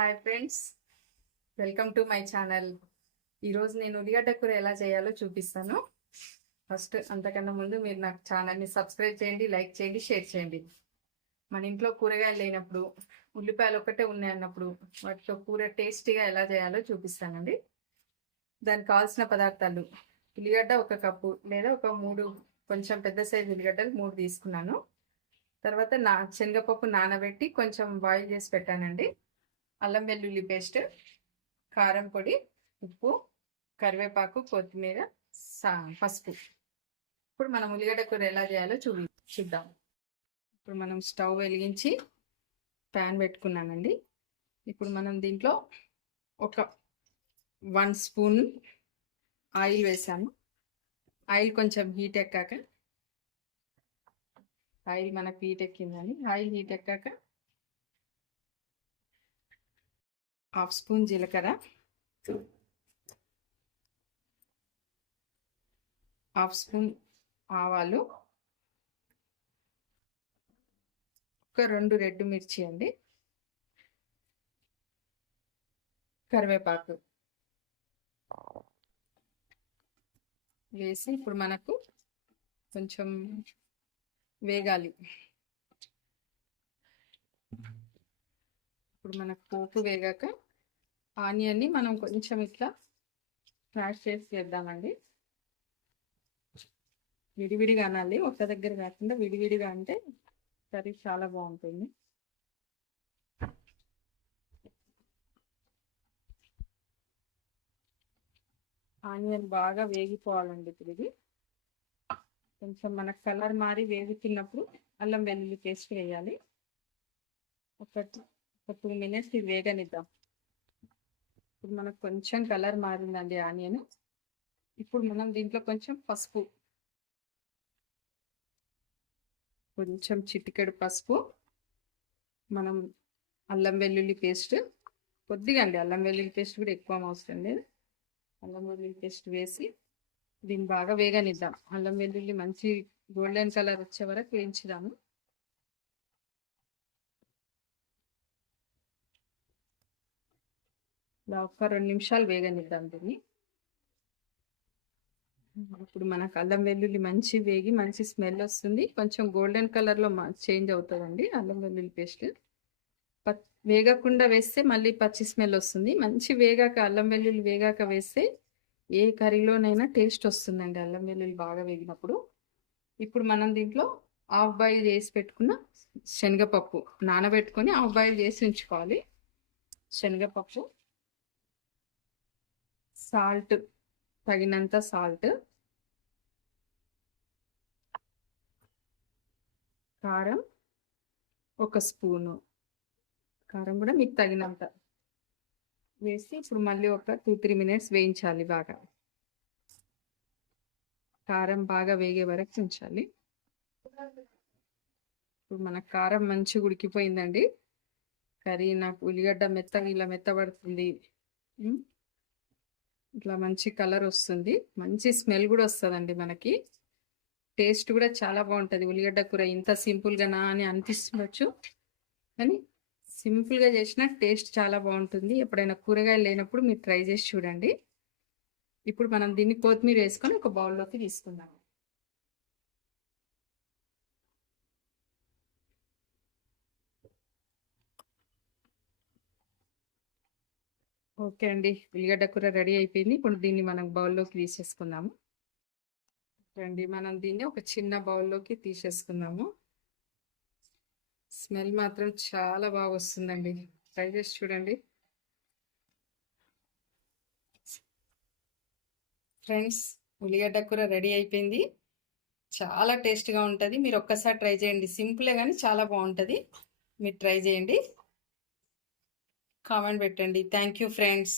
Hi friends, welcome to my channel. ఈరోజు నేను ఉల్లిగడ్డ కూర ఎలా చేయాలో చూపిస్తాను. ఫస్ట్ అంతకన్నా ముందు మీరు నాకు ఛానల్ని సబ్స్క్రైబ్ చేయండి, లైక్ చేయండి, షేర్ చేయండి. మన ఇంట్లో కూరగాయలు లేనప్పుడు, ఉల్లిపాయలు ఒక్కటే ఉన్నాయన్నప్పుడు వాటితో కూర టేస్టీగా ఎలా చేయాలో చూపిస్తానండి. దానికి కావాల్సిన పదార్థాలు: ఉల్లిగడ్డ 1 కప్పు లేదా ఒక 3 కొంచెం పెద్ద సైజు ఉల్లిగడ్డలు 3 తీసుకున్నాను. తర్వాత శనగపప్పు నానబెట్టి కొంచెం బాయిల్ చేసి పెట్టానండి. అల్లం వెల్లుల్లి పేస్ట్, కారం పొడి, ఉప్పు, కరివేపాకు, కొత్తిమీర, పసుపు. ఇప్పుడు మనం ఉల్లిగడ్డ కూర ఎలా చేయాలో చూద్దాం. ఇప్పుడు మనం స్టవ్ వెలిగించి ప్యాన్ పెట్టుకున్నామండి. ఇప్పుడు మనం దీంట్లో ఒక 1 స్పూన్ ఆయిల్ వేసాను. ఆయిల్ కొంచెం హీట్ ఎక్కాక, ఆయిల్ మనకు హీట్ ఎక్కిందని, ఆయిల్ హీట్ ఎక్కాక 1/2 స్పూన్ జీలకర్ర, 1/2 స్పూన్ ఆవాలు, ఒక 2 రెడ్ మిర్చి అండి, కరివేపాకు వేసి ఇప్పుడు మనకు కొంచెం వేగాలి. ఇప్పుడు మనకు పోపు వేగాక ఆనియన్ని మనం కొంచెం ఇట్లా స్మాష్ చేసి చేద్దామండి. విడివిడిగా అనాలి, ఒక దగ్గర కాకుండా విడివిడిగా అంటే కర్రీ చాలా బాగుంటుంది. ఆనియన్ బాగా వేగిపోవాలండి. ఇప్పుడు ఇది కొంచెం మనకు కలర్ మారి వేగుతున్నప్పుడు అల్లం వెల్లుల్లి పేస్ట్ వేయాలి. ఒక 2 మినిట్స్ ఇది వేగనిద్దాం. ఇప్పుడు మనకు కొంచెం కలర్ మారిందండి ఆనియన్. ఇప్పుడు మనం దీంట్లో కొంచెం పసుపు, కొంచెం చిటికెడు పసుపు, మనం అల్లం వెల్లుల్లి పేస్ట్ కొద్దిగా అండి, అల్లం వెల్లుల్లి పేస్ట్ కూడా ఎక్కువ అవసరం లేదు. అల్లం వెల్లుల్లి పేస్ట్ వేసి దీన్ని బాగా వేగనిద్దాం. అల్లం వెల్లుల్లి మంచి గోల్డెన్ కలర్ వచ్చే వరకు వేయించుదాము. ఇలా ఒక 2 నిమిషాలు వేగనిద్దాం దీన్ని. ఇప్పుడు మనకు అల్లం వెల్లుల్లి మంచి వేగి మంచి స్మెల్ వస్తుంది. కొంచెం గోల్డెన్ కలర్లో చేంజ్ అవుతుందండి అల్లం వెల్లుల్లి పేస్ట్. వేగకుండా వేస్తే మళ్ళీ పచ్చి స్మెల్ వస్తుంది. మంచి వేగాక, అల్లం వెల్లుల్లి వేగాక వేస్తే ఏ కర్రీలోనైనా టేస్ట్ వస్తుందండి అల్లం వెల్లుల్లి బాగా వేగినప్పుడు. ఇప్పుడు మనం దీంట్లో హాఫ్ బాయిల్ చేసి పెట్టుకున్న శనగపప్పు నానబెట్టుకొని హాఫ్ బాయిల్ చేసి ఉంచుకోవాలి. శనగపప్పు, సాల్ట్, తగినంత సాల్ట్, కారం 1 స్పూను, కారం కూడా మీకు తగినంత వేసి ఇప్పుడు మళ్ళీ ఒక 2-3 మినిట్స్ వేయించాలి. బాగా కారం బాగా వేగే వరకు ఉంచాలి. ఇప్పుడు మన కారం మంచిగా ఉడికిపోయిందండి. కర్రీ నాకు ఉల్లిగడ్డ మెత్తగా ఇలా మెత్తబడుతుంది. ఇట్లా మంచి కలర్ వస్తుంది, మంచి స్మెల్ కూడా వస్తుందండి. మనకి టేస్ట్ కూడా చాలా బాగుంటుంది. ఉల్లిగడ్డ కూర ఇంత సింపుల్గానా అని అనిపిస్తుండొచ్చు, కానీ సింపుల్గా చేసిన టేస్ట్ చాలా బాగుంటుంది. ఎప్పుడైనా కూరగాయలు లేనప్పుడు మీరు ట్రై చేసి చూడండి. ఇప్పుడు మనం దీన్ని కొత్తిమీర వేసుకొని ఒక బౌల్లోకి తీసుకుందాం. ఓకే అండి, ఉల్లిగడ్డ కూర రెడీ అయిపోయింది. ఇప్పుడు దీన్ని మనం బౌల్లోకి తీసేసుకుందాము. రండి, మనం దీన్ని ఒక చిన్న బౌల్లోకి తీసేసుకుందాము. స్మెల్ మాత్రం చాలా బాగా వస్తుందండి, ట్రై చేసి చూడండి ఫ్రెండ్స్. ఉల్లిగడ్డ కూర రెడీ అయిపోయింది, చాలా టేస్ట్గా ఉంటుంది. మీరు ఒక్కసారి ట్రై చేయండి, సింపులే కానీ చాలా బాగుంటుంది. మీరు ట్రై చేయండి, కామెంట్ పెట్టండి. Thank you friends.